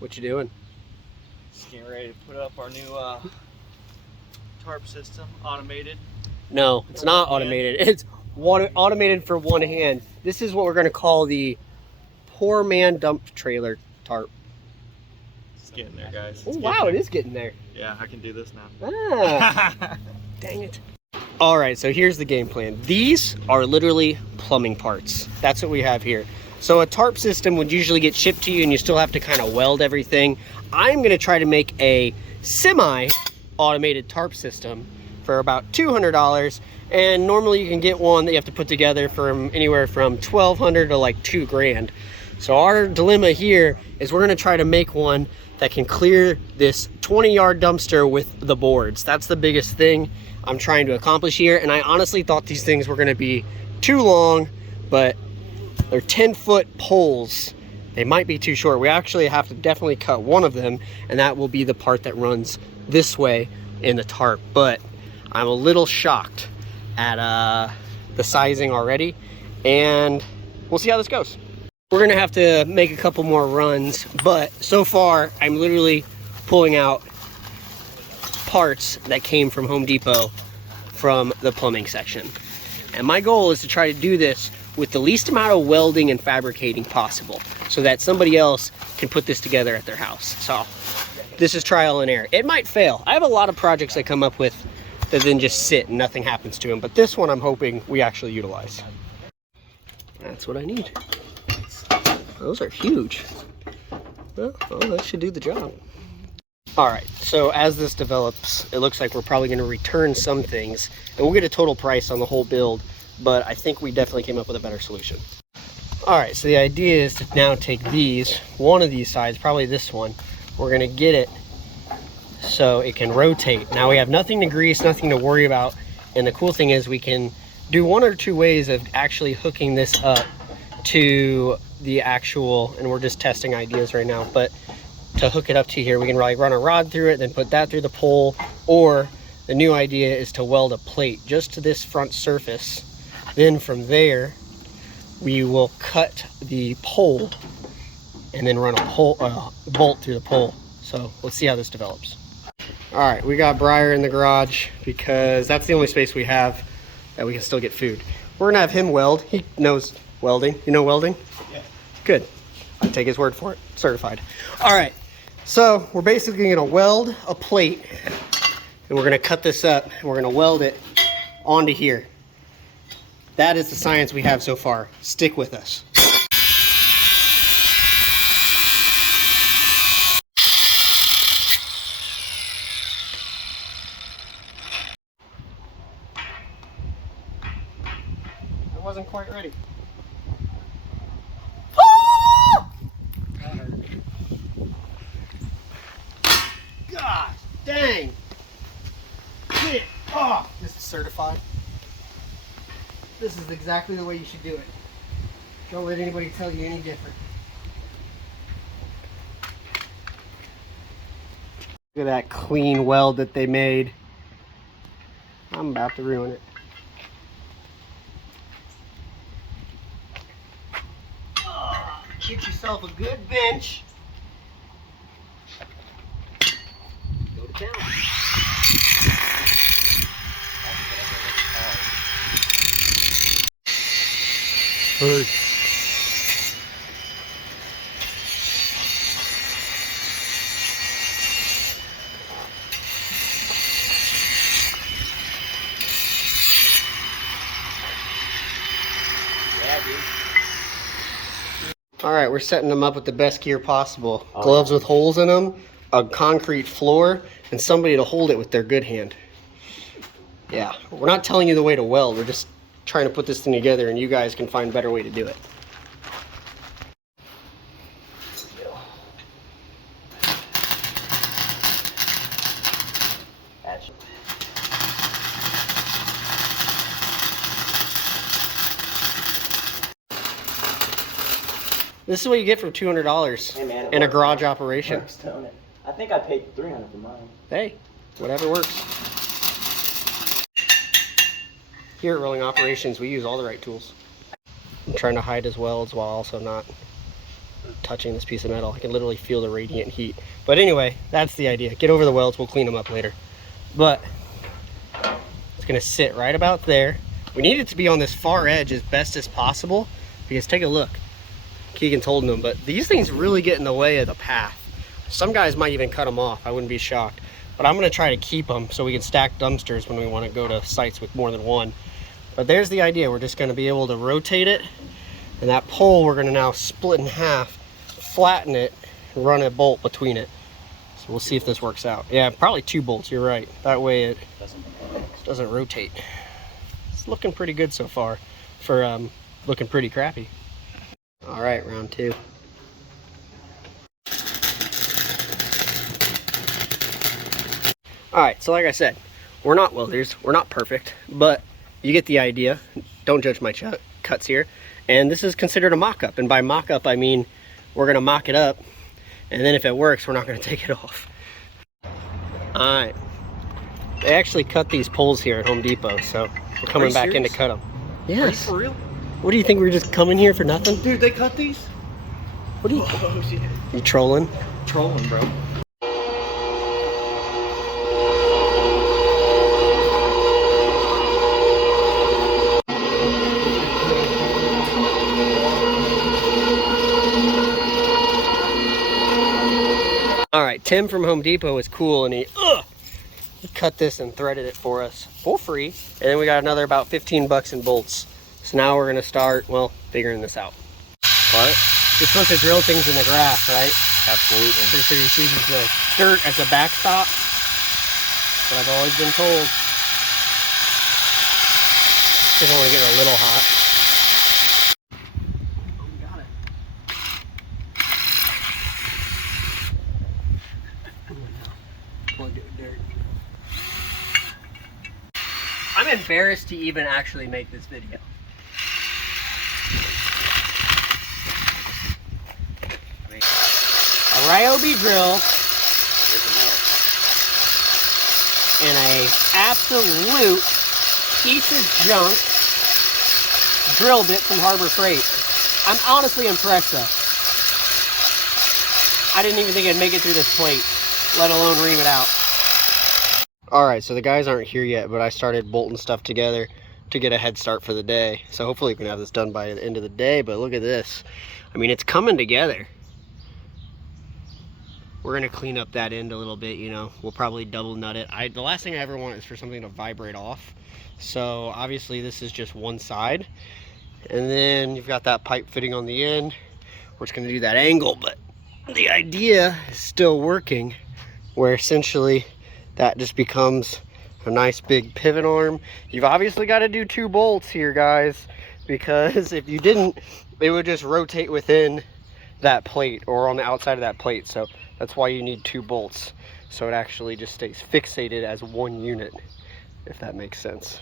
What you doing? Just getting ready to put up our new tarp system, automated. No, it's not automated. It's automated for one hand. This is what we're going to call the poor man dump trailer tarp. It's getting there, guys. Oh, wow, it is getting there. Yeah, I can do this now. Ah, dang it. All right, so here's the game plan. These are literally plumbing parts. That's what we have here. So a tarp system would usually get shipped to you and you still have to kind of weld everything. I'm going to try to make a semi-automated tarp system for about $200. And normally you can get one that you have to put together from anywhere from $1,200 to like $2,000. So our dilemma here is we're going to try to make one that can clear this 20-yard dumpster with the boards. That's the biggest thing I'm trying to accomplish here. And I honestly thought these things were going to be too long, but they're 10-foot poles. They might be too short. We actually have to definitely cut one of them, and that will be the part that runs this way in the tarp. But I'm a little shocked at the sizing already, and we'll see how this goes. We're gonna have to make a couple more runs, but so far I'm literally pulling out parts that came from Home Depot from the plumbing section. And my goal is to try to do this with the least amount of welding and fabricating possible so that somebody else can put this together at their house. So this is trial and error. It might fail. I have a lot of projects I come up with that then just sit and nothing happens to them, but this one I'm hoping we actually utilize. That's what I need. Those are huge. Well, that should do the job. All right, so as this develops, it looks like we're probably going to return some things, and we'll get a total price on the whole build, but I think we definitely came up with a better solution. All right, so the idea is to now take one of these sides, probably this one, we're going to get it so it can rotate. Now we have nothing to grease, nothing to worry about, and the cool thing is we can do one or two ways of actually hooking this up to the actual, and we're just testing ideas right now, but to hook it up to here, we can like run a rod through it, then put that through the pole, or the new idea is to weld a plate just to this front surface. Then from there, we will cut the pole and then run a bolt through the pole. So let's see how this develops. All right, we got Briar in the garage because that's the only space we have that we can still get food. We're gonna have him weld. He knows welding. You know welding? Yeah. Good. I take his word for it. Certified. All right. So we're basically gonna weld a plate, and we're gonna cut this up, and we're gonna weld it onto here. That is the science we have so far. Stick with us. I wasn't quite ready. Gosh, dang. Shit. Oh, this is certified. This is exactly the way you should do it. Don't let anybody tell you any different. Look at that clean weld that they made. I'm about to ruin it. Get yourself a good bench. Go to town. Hey. Yeah, dude. All right, we're setting them up with the best gear possible. Gloves with holes in them, a concrete floor, and somebody to hold it with their good hand. Yeah, we're not telling you the way to weld. We're just trying to put this thing together, and you guys can find a better way to do it. This is what you get for $200 Hey man, in a garage operation. I think I paid $300 for mine. Hey, whatever works. Here at Rolling Operations, we use all the right tools. I'm trying to hide his welds while also not touching this piece of metal. I can literally feel the radiant heat. But anyway, that's the idea. Get over the welds, we'll clean them up later. But it's gonna sit right about there. We need it to be on this far edge as best as possible, because take a look. Keegan's holding them, but these things really get in the way of the path. Some guys might even cut them off, I wouldn't be shocked. But I'm gonna try to keep them so we can stack dumpsters when we wanna go to sites with more than one. But there's the idea, we're just gonna be able to rotate it, and that pole we're gonna now split in half, flatten it, and run a bolt between it. So we'll see if this works out. Yeah, probably 2 bolts, you're right. That way it doesn't rotate. It's looking pretty good so far for looking pretty crappy. All right, round 2. All right, so like I said, we're not welders, we're not perfect, but you get the idea. Don't judge my cuts here. And this is considered a mock-up, and by mock-up I mean we're gonna mock it up, and then if it works, we're not gonna take it off. All right, they actually cut these poles here at Home Depot, so we're coming back in to cut them. Yes. Are you for real? What do you think, we're just coming here for nothing? Dude, they cut these? What are you, Oh, shit. you trolling? Trolling, bro. All right, Tim from Home Depot is cool, and he cut this and threaded it for us for free. And then we got another about 15 bucks in bolts. So now we're gonna start, well, figuring this out. What? You're supposed to drill things in the grass, right? Absolutely. So you see the dirt as a backstop. That's what I've always been told. Just want to get a little hot. I'm embarrassed to even actually make this video. A Ryobi drill and a absolute piece of junk drill bit from Harbor Freight. I'm honestly impressed though. I didn't even think I'd make it through this plate, let alone ream it out. Alright, so the guys aren't here yet, but I started bolting stuff together to get a head start for the day. So hopefully we can have this done by the end of the day, but look at this. I mean, it's coming together. We're gonna clean up that end a little bit, you know. We'll probably double nut it. The last thing I ever want is for something to vibrate off. So obviously this is just one side. And then you've got that pipe fitting on the end. We're just gonna do that angle, but the idea is still working, where essentially that just becomes a nice big pivot arm. You've obviously got to do 2 bolts here, guys, because if you didn't, it would just rotate within that plate or on the outside of that plate. So that's why you need 2 bolts, so it actually just stays fixated as one unit, if that makes sense.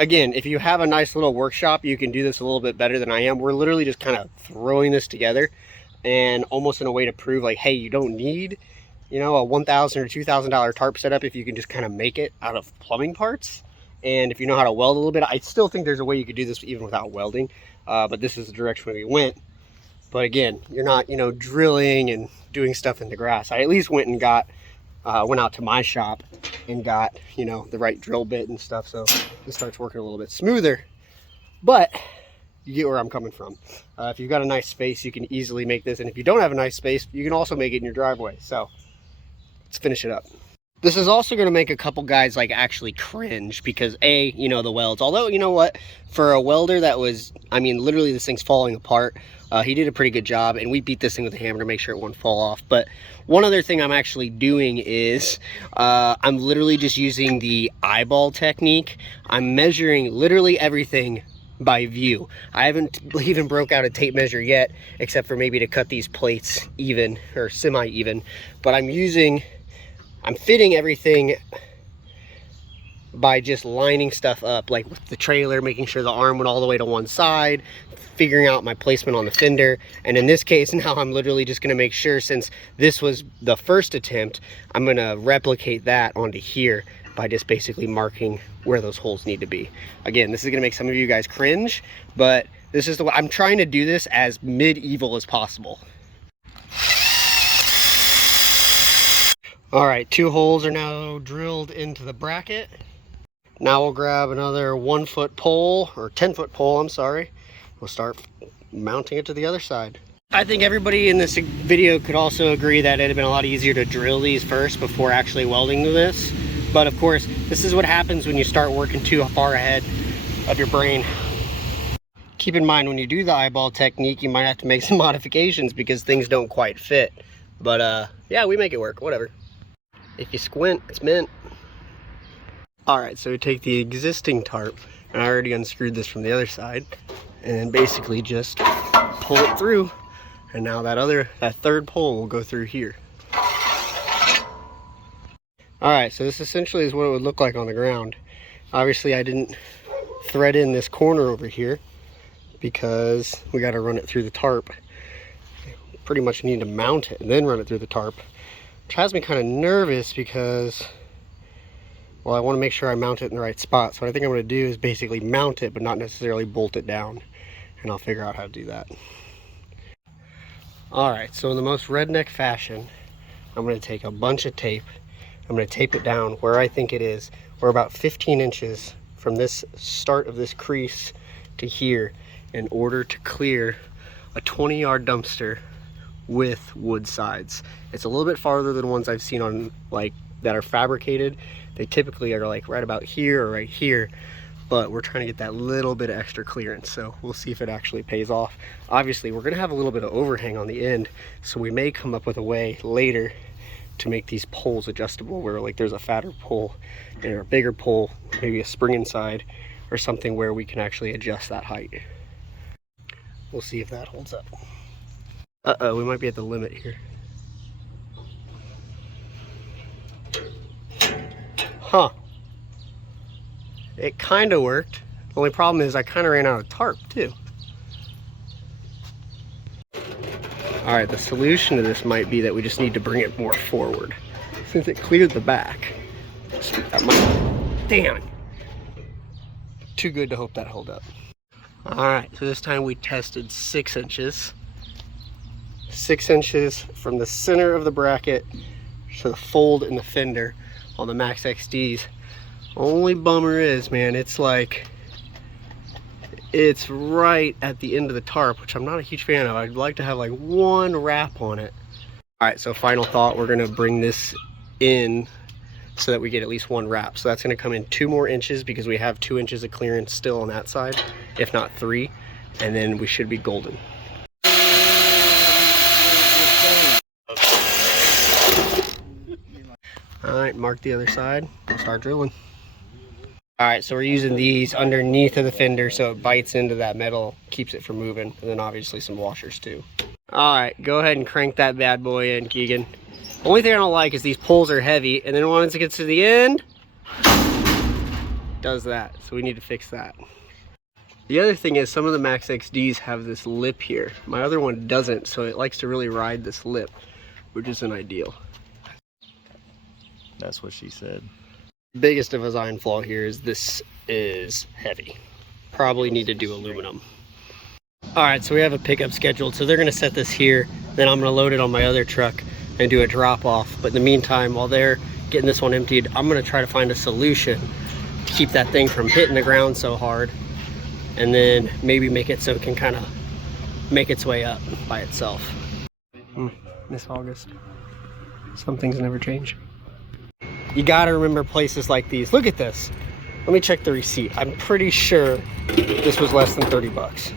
Again, if you have a nice little workshop, you can do this a little bit better than I am. We're literally just kind of throwing this together, and almost in a way to prove like, hey, you don't need, you know, a $1,000 or $2,000 tarp setup if you can just kind of make it out of plumbing parts. And if you know how to weld a little bit, I still think there's a way you could do this even without welding, but this is the direction we went. But again, you're not, you know, drilling and doing stuff in the grass. I at least went and got, went out to my shop and got, you know, the right drill bit and stuff, so it starts working a little bit smoother. But you get where I'm coming from. If you've got a nice space, you can easily make this, and if you don't have a nice space, you can also make it in your driveway. So let's finish it up. This is also going to make a couple guys like actually cringe because A, you know, the welds. Although, you know what, for a welder that was, I mean, literally this thing's falling apart. He did a pretty good job, and we beat this thing with a hammer to make sure it won't fall off. But one other thing I'm actually doing is I'm literally just using the eyeball technique. I'm measuring literally everything by view. I haven't even broke out a tape measure yet, except for maybe to cut these plates even or semi-even. But I'm fitting everything by just lining stuff up, like with the trailer, making sure the arm went all the way to one side, figuring out my placement on the fender. And in this case, now I'm literally just gonna make sure, since this was the first attempt, I'm gonna replicate that onto here by just basically marking where those holes need to be. Again, this is gonna make some of you guys cringe, but this is the way I'm trying to do this as medieval as possible. All right, 2 holes are now drilled into the bracket. Now we'll grab another 1-foot pole, or 10-foot pole, I'm sorry. We'll start mounting it to the other side. I think everybody in this video could also agree that it'd have been a lot easier to drill these first before actually welding this. But of course, this is what happens when you start working too far ahead of your brain. Keep in mind, when you do the eyeball technique, you might have to make some modifications because things don't quite fit. But yeah, we make it work, whatever. If you squint, it's mint. All right, so we take the existing tarp, and I already unscrewed this from the other side, and basically just pull it through. And now that third pole will go through here. All right, so this essentially is what it would look like on the ground. Obviously, I didn't thread in this corner over here because we got to run it through the tarp. Pretty much need to mount it and then run it through the tarp, which has me kind of nervous because, well, I want to make sure I mount it in the right spot. So what I think I'm going to do is basically mount it, but not necessarily bolt it down, and I'll figure out how to do that. All right, so in the most redneck fashion, I'm going to take a bunch of tape. I'm going to tape it down where I think it is. We're about 15 inches from this start of this crease to here in order to clear a 20-yard dumpster with wood sides. It's a little bit farther than ones I've seen on, like, that are fabricated. They typically are like right about here or right here, but we're trying to get that little bit of extra clearance, so we'll see if it actually pays off. Obviously, we're gonna have a little bit of overhang on the end, so we may come up with a way later to make these poles adjustable, where like there's a fatter pole or a bigger pole, maybe a spring inside or something where we can actually adjust that height. We'll see if that holds up. Uh-oh, we might be at the limit here. Huh. It kind of worked. The only problem is I kind of ran out of tarp too. All right, the solution to this might be that we just need to bring it more forward. Since it cleared the back, that might, damn. Too good to hope that hold up. All right, so this time we tested 6 inches. 6 inches from the center of the bracket to the fold in the fender on the Max XDs. Only bummer is, man, it's like, it's right at the end of the tarp, which I'm not a huge fan of. I'd like to have like 1 wrap on it. All right, so final thought, we're gonna bring this in so that we get at least 1 wrap. So that's gonna come in 2 more inches because we have 2 inches of clearance still on that side, if not 3, and then we should be golden. All right, mark the other side, we'll start drilling. All right, so we're using these underneath of the fender so it bites into that metal, keeps it from moving, and then obviously some washers too. All right, go ahead and crank that bad boy in, Keegan. Only thing I don't like is these poles are heavy, and then once it gets to the end, does that, so we need to fix that. The other thing is some of the Max XDs have this lip here. My other one doesn't, so it likes to really ride this lip, which isn't ideal. That's what she said. Biggest design flaw here is this is heavy. Probably need to do aluminum. All right, so we have a pickup scheduled, so they're gonna set this here, then I'm gonna load it on my other truck and do a drop off. But in the meantime, while they're getting this one emptied, I'm gonna try to find a solution to keep that thing from hitting the ground so hard, and then maybe make it so it can kind of make its way up by itself. Miss August, some things never change. You gotta remember places like these. Look at this. Let me check the receipt. I'm pretty sure this was less than 30 bucks.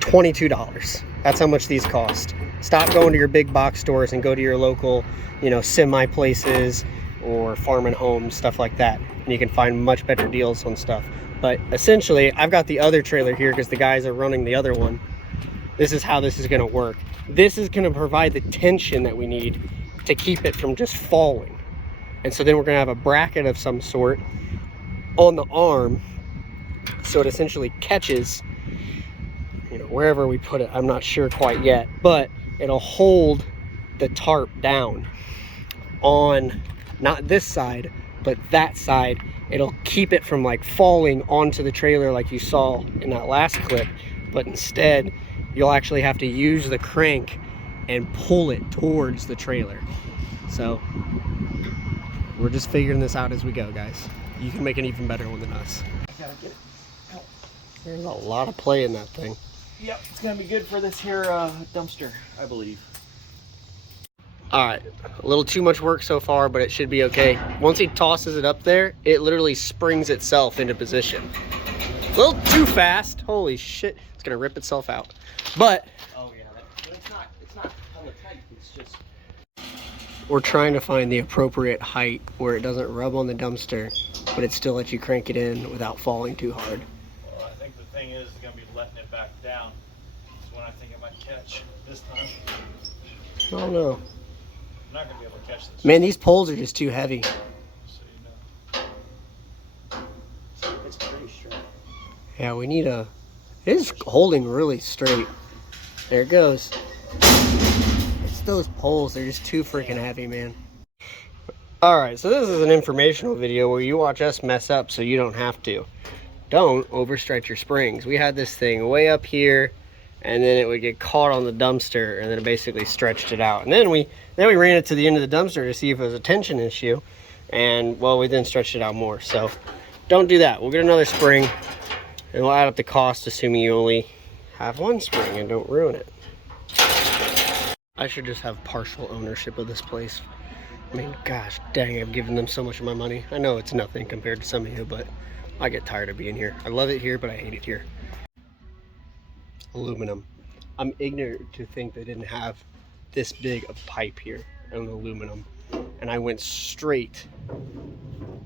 $22. That's how much these cost. Stop going to your big box stores and go to your local, you know, semi places or farm and homes, stuff like that. And you can find much better deals on stuff. But essentially, I've got the other trailer here because the guys are running the other one. This is how this is gonna work. This is gonna provide the tension that we need to keep it from just falling. And so then we're gonna have a bracket of some sort on the arm so it essentially catches, you know, wherever we put it. I'm not sure quite yet, but it'll hold the tarp down on not this side, but that side. It'll keep it from like falling onto the trailer like you saw in that last clip, but instead you'll actually have to use the crank and pull it towards the trailer. So we're just figuring this out as we go, guys. You can make an even better one than us. I gotta get it. Ow. There's a lot of play in that thing. Yep, it's gonna be good for this here dumpster, I believe. All right, a little too much work so far, but it should be okay. Once he tosses it up there, it literally springs itself into position. A little too fast. Holy shit, it's gonna rip itself out. But Oh yeah, it's not hella tight. It's just. we're trying to find the appropriate height where it doesn't rub on the dumpster, but it still lets you crank it in without falling too hard. Well, I think the thing is gonna be letting it back down. That's when I think it might catch this time. I don't know. I'm not gonna be able to catch this. Man, these poles are just too heavy. So you know. It's pretty straight. Yeah, we need a... It is holding really straight. There it goes. It's those poles. They're just too freaking heavy, man. Alright, so this is an informational video where you watch us mess up so you don't have to. Don't overstretch your springs. We had this thing way up here, and then it would get caught on the dumpster, and then it basically stretched it out. And then we ran it to the end of the dumpster to see if it was a tension issue, and well, we then stretched it out more. So don't do that. We'll get another spring, and we'll add up the cost, assuming you only have one spring and don't ruin it. I should just have partial ownership of this place. I mean, gosh dang, I've given them so much of my money. I know it's nothing compared to some of you, but I get tired of being here. I love it here, but I hate it here. Aluminum. I'm ignorant to think they didn't have this big of pipe here on aluminum. And I went straight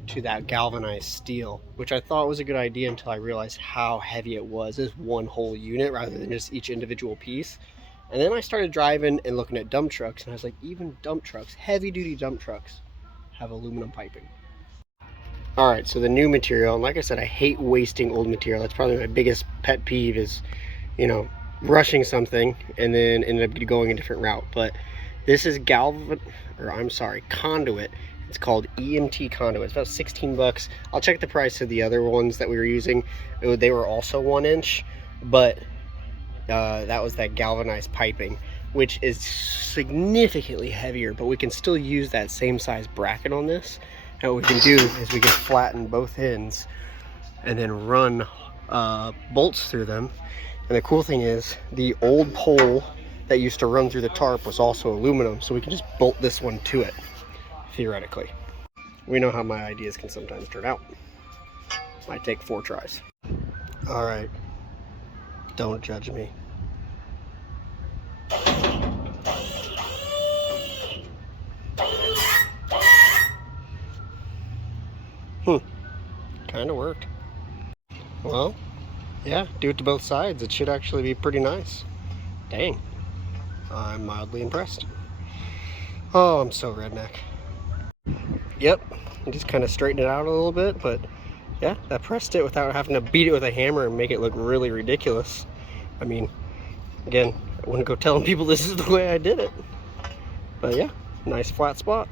to that galvanized steel, which I thought was a good idea until I realized how heavy it was as one whole unit rather than just each individual piece. And then I started driving and looking at dump trucks, and I was like, even dump trucks, heavy duty dump trucks, have aluminum piping. All right, so the new material, and like I said, I hate wasting old material. That's probably my biggest pet peeve is, you know, rushing something and then ended up going a different route. But this is conduit. It's called EMT conduit. It's about 16 bucks. I'll check the price of the other ones that we were using. They were also 1 inch, but that was that galvanized piping, which is significantly heavier, but we can still use that same size bracket on this. And what we can do is we can flatten both ends and then run bolts through them. And the cool thing is the old pole that used to run through the tarp was also aluminum, so we can just bolt this one to it, theoretically. We know how my ideas can sometimes turn out. Might take 4 tries. All right, don't judge me. Kind of worked. Well, yeah, do it to both sides. It should actually be pretty nice. Dang, I'm mildly impressed. Oh, I'm so redneck. Yep, I just kind of straightened it out a little bit, but yeah, that pressed it without having to beat it with a hammer and make it look really ridiculous. I mean, again, I wouldn't go telling people this is the way I did it. But yeah, nice flat spot.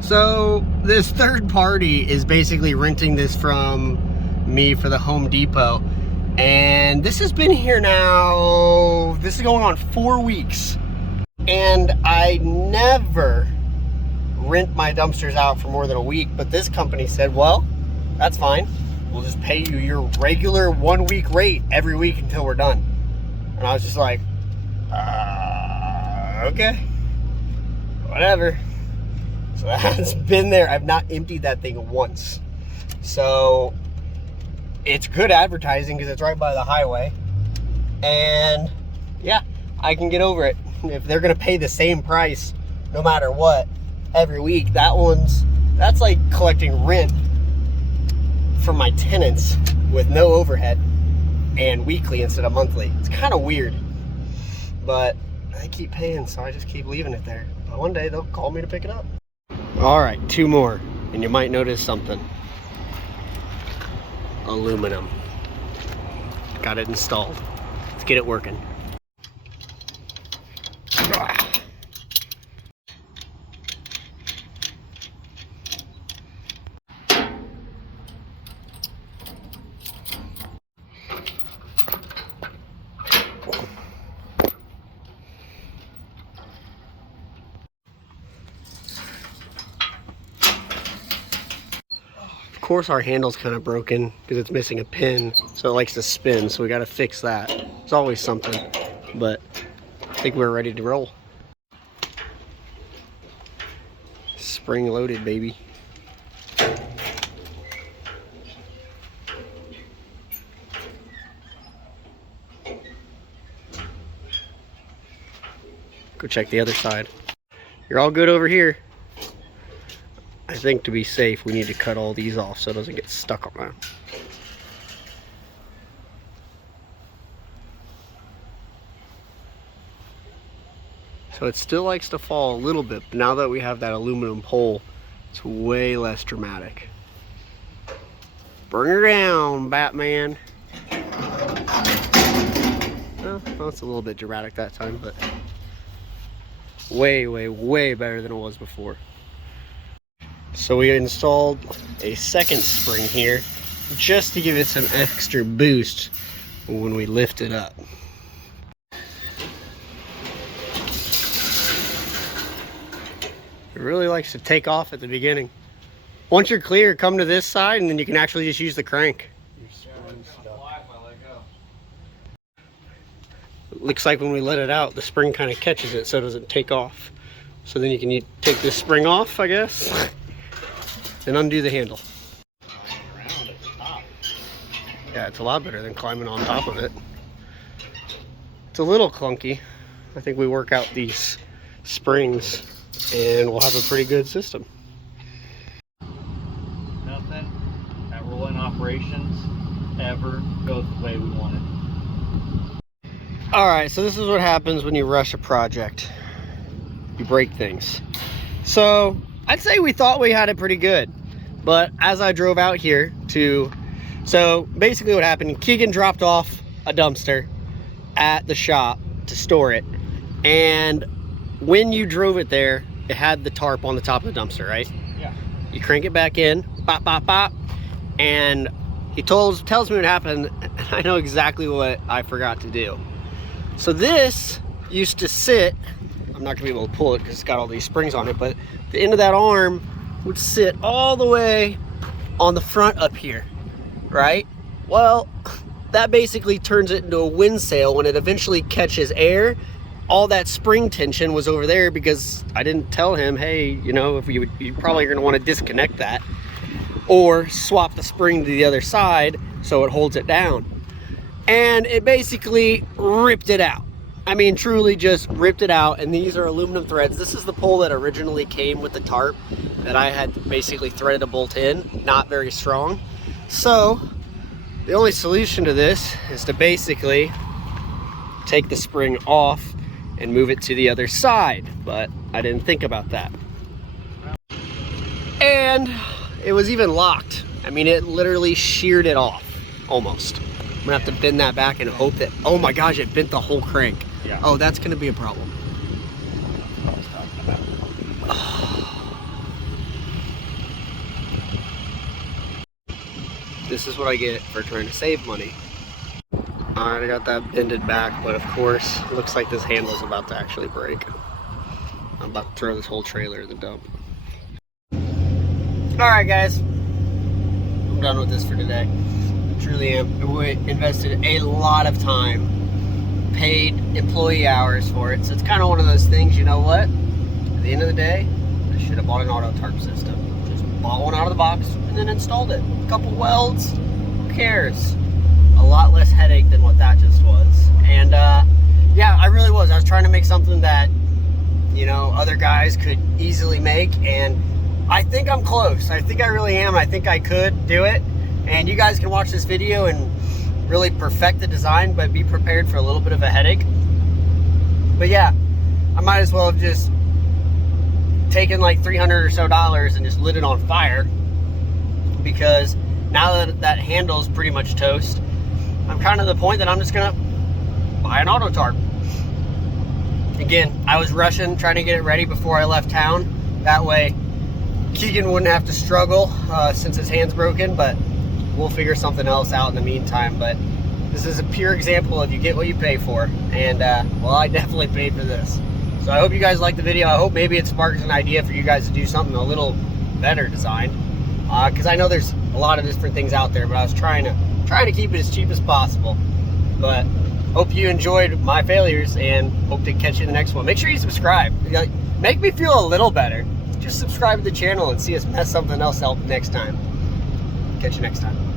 So this third party is basically renting this from me for the Home Depot. And this has been here now, this is going on 4 weeks. And I never rent my dumpsters out for more than a week, but this company said, well, that's fine. We'll just pay you your regular 1 week rate every week until we're done. And I was just like, okay, whatever. So that's been there. I've not emptied that thing once. So it's good advertising because it's right by the highway. And yeah, I can get over it. If they're gonna pay the same price no matter what every week, that's like collecting rent from my tenants with no overhead and weekly instead of monthly. It's kind of weird, but I keep paying, so I just keep leaving it there. But one day they'll call me to pick it up. All right, 2 more, and you might notice something. Aluminum. Got it installed. Let's get it working. course our handle's kind of broken because it's missing a pin, so it likes to spin, so we got to fix that. It's always something, but I think we're ready to roll. Spring loaded, baby. Go check the other side. You're all good over here. I think to be safe, we need to cut all these off so it doesn't get stuck on there. So it still likes to fall a little bit, but now that we have that aluminum pole, it's way less dramatic. Bring her down, Batman. Well, it's a little bit dramatic that time, but way, way, way better than it was before. So we installed a second spring here just to give it some extra boost when we lift it up. It really likes to take off at the beginning. Once you're clear, come to this side and then you can actually just use the crank. It looks like when we let it out, the spring kind of catches it so it doesn't take off. So then you can take this spring off, I guess, and undo the handle. Yeah, it's a lot better than climbing on top of it. It's a little clunky. I think we work out these springs and we'll have a pretty good system. Nothing at rolling operations ever goes the way we want it. Alright, so this is what happens when you rush a project. You break things. So I'd say we thought we had it pretty good, but as I drove out here so basically what happened, Keegan dropped off a dumpster at the shop to store it, and when you drove it there, it had the tarp on the top of the dumpster, right? Yeah. You crank it back in, bop, bop, bop, and he tells me what happened, and I know exactly what I forgot to do. So this used to sit, I'm not gonna be able to pull it because it's got all these springs on it, but the end of that arm would sit all the way on the front up here, right? Well, that basically turns it into a wind sail. When it eventually catches air, all that spring tension was over there because I didn't tell him, hey, you know, if you probably are gonna wanna disconnect that or swap the spring to the other side so it holds it down. And it basically ripped it out. I mean, truly just ripped it out. And these are aluminum threads. This is the pole that originally came with the tarp that I had basically threaded a bolt in, not very strong. So the only solution to this is to basically take the spring off and move it to the other side, but I didn't think about that. And it was even locked. I mean, it literally sheared it off, almost. I'm gonna have to bend that back and hope that, oh my gosh, it bent the whole crank. Yeah. Oh, that's gonna be a problem. This is what I get for trying to save money. Alright, I got that bended back, but of course, it looks like this handle's about to actually break. I'm about to throw this whole trailer in the dump. Alright guys, I'm done with this for today. I truly am. We invested a lot of time, paid employee hours for it, so it's kind of one of those things, you know what? At the end of the day, I should have bought an auto tarp system. Just bought one out of the box and then installed it. A couple welds, who cares? A lot less headache than what that just was. And yeah, I really was. I was trying to make something that, you know, other guys could easily make, and I think I'm close. I think I really am. I think I could do it. And you guys can watch this video and really perfect the design, but be prepared for a little bit of a headache. But yeah, I might as well have just taken like $300 or so and just lit it on fire, because now that that handle's pretty much toast, I'm kind of the point that I'm just gonna buy an auto tarp. Again, I was rushing, trying to get it ready before I left town. That way Keegan wouldn't have to struggle since his hand's broken, but we'll figure something else out in the meantime. But this is a pure example of you get what you pay for. And well, I definitely paid for this. So I hope you guys liked the video. I hope maybe it sparks an idea for you guys to do something a little better designed. because I know there's a lot of different things out there, but I was trying to keep it as cheap as possible. But hope you enjoyed my failures and hope to catch you in the next one. Make sure you subscribe. Make me feel a little better. Just subscribe to the channel and see us mess something else up next time. Catch you next time.